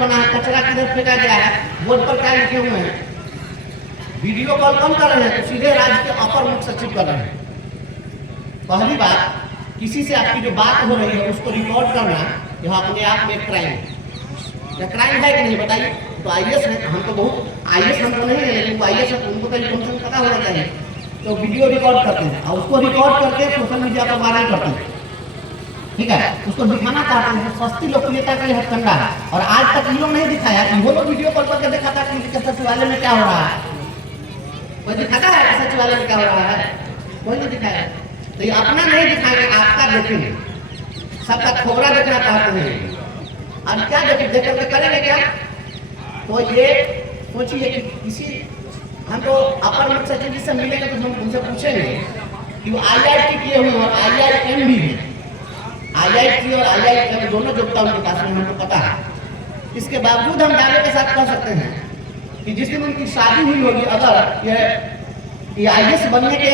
कचरा किधर फेंका गया है, बोर्ड पर क्या लिखे हुए हैं। वीडियो कॉल कम कर रहे हैं तो सीधे राज्य के अपर मुख्य सचिव कर रहे हैं। पहली बात, किसी से आपकी जो बात हो रही है उसको रिकॉर्ड करना यह अपने आप में क्राइम है। या क्राइम है कि नहीं बताइए? तो आईएएस है, हम तो बहुत आईएएस हम तो नहीं है, लेकिन वो आईएएस है तो उनको तो इन्फॉर्मेशन पता होना चाहिए। तो वीडियो रिकॉर्ड करते हैं और उसको रिकॉर्ड करके सोशल मीडिया पर वायरल करते हैं, ठीक है। उसको दिखाना चाहते हैं सस्ती लोकप्रियता का हथकंडा है। और आज तक ये लोग नहीं दिखाया, वो लोग वीडियो कॉल करके दिखाता कि सचिवालय में क्या हो रहा है। कोई दिखाता है सचिवालय में क्या हो रहा है? कोई नहीं दिखाया। तो ये अपना नहीं दिखाएंगे, आपका देखेंगे। सबका खोबरा देखना चाहते हैं और क्या देख करके करेंगे क्या? तो ये सोचिए कि किसी हम तो अपर मुख्य सचिव जी से मिलेंगे तो हम उनसे पूछेंगे कि वो IIT किए हुए और IIM भी है। IIT और IIM दोनों योग्यता उनके पास में हमको पता है। इसके बावजूद हम दावे के साथ कह सकते हैं कि जिस दिन उनकी शादी हुई होगी, अगर ये IAS बनने के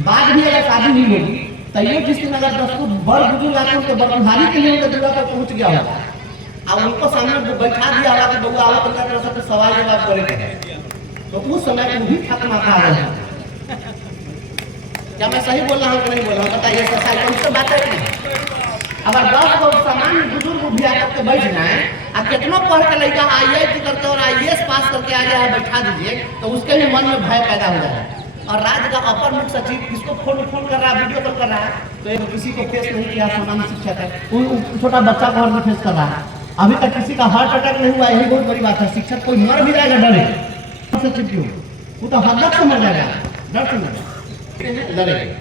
बाद भी अगर शादी हुई होगी तो ये जिस दिन अगर 10 को बड़ बुजुर्ग आते उनके बरकहारी के लिए उनके दूरा पर पहुंच गया होगा और उनको सामने बैठा दिया होगा कि बउआ आओ तुमका तरफ से सवाल जवाब करेंगे, तो उस समय वो भी खत्म आता है। क्या मैं सही बोल रहा हूँ कि नहीं बोल रहा हूँ? बताइए सच्चाई कौन सी बात है कि अगर 10 लोग सामान्य बुजुर्ग भी आकर के बैठ जाए और कितना पढ़ के लड़का IIT करके और IAS पास करके आ गया है बैठा दीजिए, तो उसके भी मन में भय पैदा हो जाए। और राज्य का अपर मुख्य सचिव किसको फोन कर रहा है, वीडियो कॉल कर रहा है, तो एक किसी को फेस नहीं किया, सामान्य शिक्षक है, छोटा बच्चा को और फेस कर रहा है। अभी तक किसी का हार्ट अटैक नहीं हुआ, यही बहुत बड़ी बात है। शिक्षक कोई मर भी जाएगा डरे सचिव क्यों? वो तो हद से मर जाएगा, डर से मर लड़ेगा।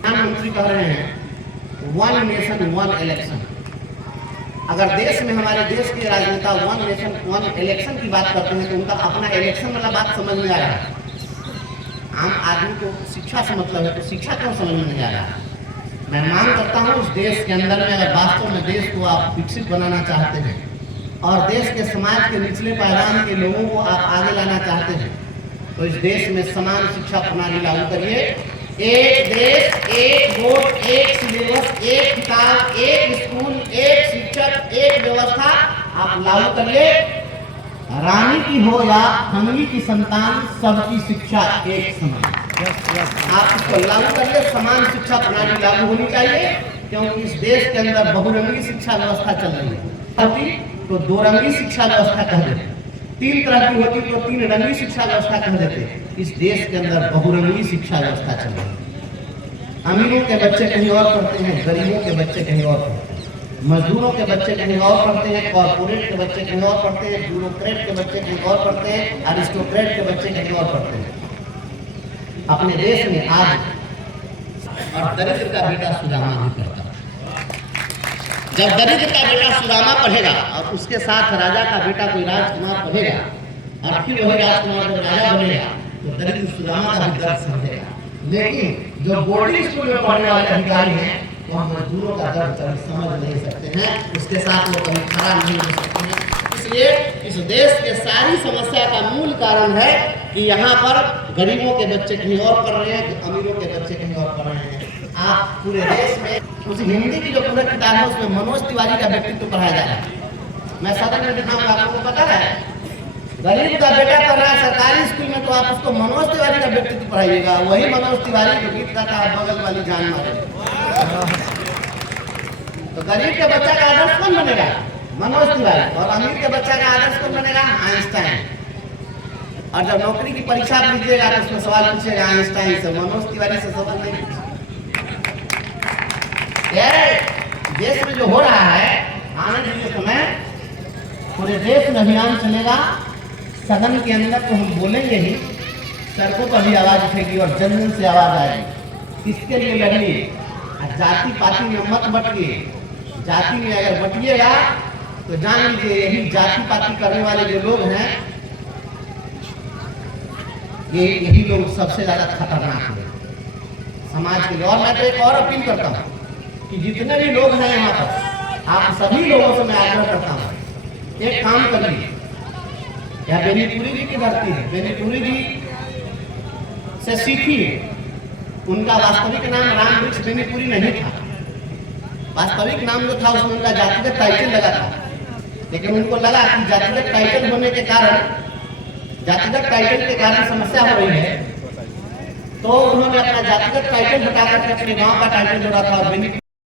प्रधानमंत्री कह रहे हैं 1 नेशन 1 इलेक्शन। अगर देश में हमारे देश के राजनेता 1 नेशन 1 इलेक्शन की बात करते हैं तो उनका अपना इलेक्शन वाला बात समझ में आ रहा है। आम आदमी को शिक्षा से मतलब है, तो शिक्षा क्यों समझ में नहीं आ रहा है? मैं मांग करता हूँ इस देश के अंदर में अगर वास्तव में देश को आप विकसित बनाना चाहते हैं और देश के समाज के निचले पायदान के लोगों को आप आगे लाना चाहते हैं तो इस देश में समान शिक्षा प्रणाली लागू करिए। एक देश, एक वोट, एक सिलेबस, एक किताब, एक स्कूल, एक शिक्षक, एक व्यवस्था आप लागू करिए। रानी की हो या हंगी की संतान, सबकी शिक्षा एक समान। आप इसको लागू करिए। समान शिक्षा प्रणाली लागू होनी चाहिए, क्योंकि इस देश के अंदर बहुरंगी शिक्षा व्यवस्था चल रही है। तो 2 रंगी शिक्षा व्यवस्था कह देते, 3 तरह की होती तो 3 रंगी शिक्षा व्यवस्था कह देते। इस देश के अंदर बहुरंगी शिक्षा व्यवस्था चल रही है। अमीरों के बच्चे कहीं और पढ़ते हैं, गरीबों के बच्चे कहीं और पढ़ते हैं, मजदूरों के बच्चे कहीं और पढ़ते हैं, कॉर्पोरेट के बच्चे कहीं और पढ़ते हैं, ब्यूरोक्रेट के बच्चे कहीं और पढ़ते हैं, अरिस्टोक्रेट के बच्चे कहीं और पढ़ते हैं। अपने देश में आज और दरिद्र का बेटा सुदामा भी पढ़ता है। जब दरिद्र का बेटा सुदामा पढ़ेगा और उसके साथ राजा का बेटा कोई राजकुमार पढ़ेगा और फिर वही राजकुमार जब राजा बनेगा तो दरिद्र सुदामा का भी दर्द समझेगा। लेकिन जो बोर्डिंग स्कूल में पढ़ने वाले अधिकारी हैं वो हम मजदूरों का दर्द कभी समझ नहीं सकते हैं, उसके साथ वो कभी खड़ा नहीं हो सकते हैं। इसलिए इस देश के सारी समस्या का मूल कारण है कि यहाँ पर गरीबों के बच्चे कहीं और पढ़ रहे हैं, अमीरों के बच्चे कहीं और पढ़ रहे हैं। आप पूरे देश में उस हिंदी की जो पूरा किताब है उसमें मनोज तिवारी का व्यक्तित्व पढ़ाया जा रहा है। मैं सदन में दिखाऊंगा, आपको पता है गरीब का बेटा पढ़ रहा है सरकारी स्कूल में, तो आप उसको मनोज तिवारी का व्यक्तित्व पढ़ाइएगा। वही मनोज तिवारी जो गीत गाता है बगल वाली जान मारे। तो गरीब के बच्चा का आदर्श कौन बनेगा? मनोज तिवारी। और अमीर के बच्चा का आदर्श कौन बनेगा? आइंस्टाइन। और जब नौकरी की परीक्षा लीजिएगा तो उसमें सवाल पूछेगा आइंस्टाइन से, मनोज तिवारी से सवाल नहीं। देश में जो हो रहा है आने के समय पूरे देश में अभियान चलेगा। सदन के अंदर तो हम बोलेंगे ही, सड़कों पर भी आवाज उठेगी और जन जन से आवाज आएगी। इसके लिए लड़िए, जाति पाति में मत बटिए। जाति में अगर बटिएगा तो जान लीजिए यही जाति पाति करने वाले जो लोग हैं यही लोग सबसे ज्यादा खतरनाक है समाज के लिए। और मैं तो एक और अपील करता हूँ कि जितने भी लोग हैं यहाँ पर, आप सभी लोगों से मैं आग्रह करता हूँ, एक काम करिए। यह बेनीपुरी जी की धरती है, बेनीपुरी जी से सीखिए। उनका वास्तविक नाम राम वृक्ष बेनीपुरी नहीं था, वास्तविक नाम जो था उसमें उनका जातिगत टाइटल लगा था, लेकिन उनको लगा कि जातिगत टाइटल होने के कारण, जातिगत टाइटल के कारण समस्या हो रही है, तो उन्होंने अपना जातिगत टाइटल हटा करके अपने गांव का टाइटल जोड़ा था।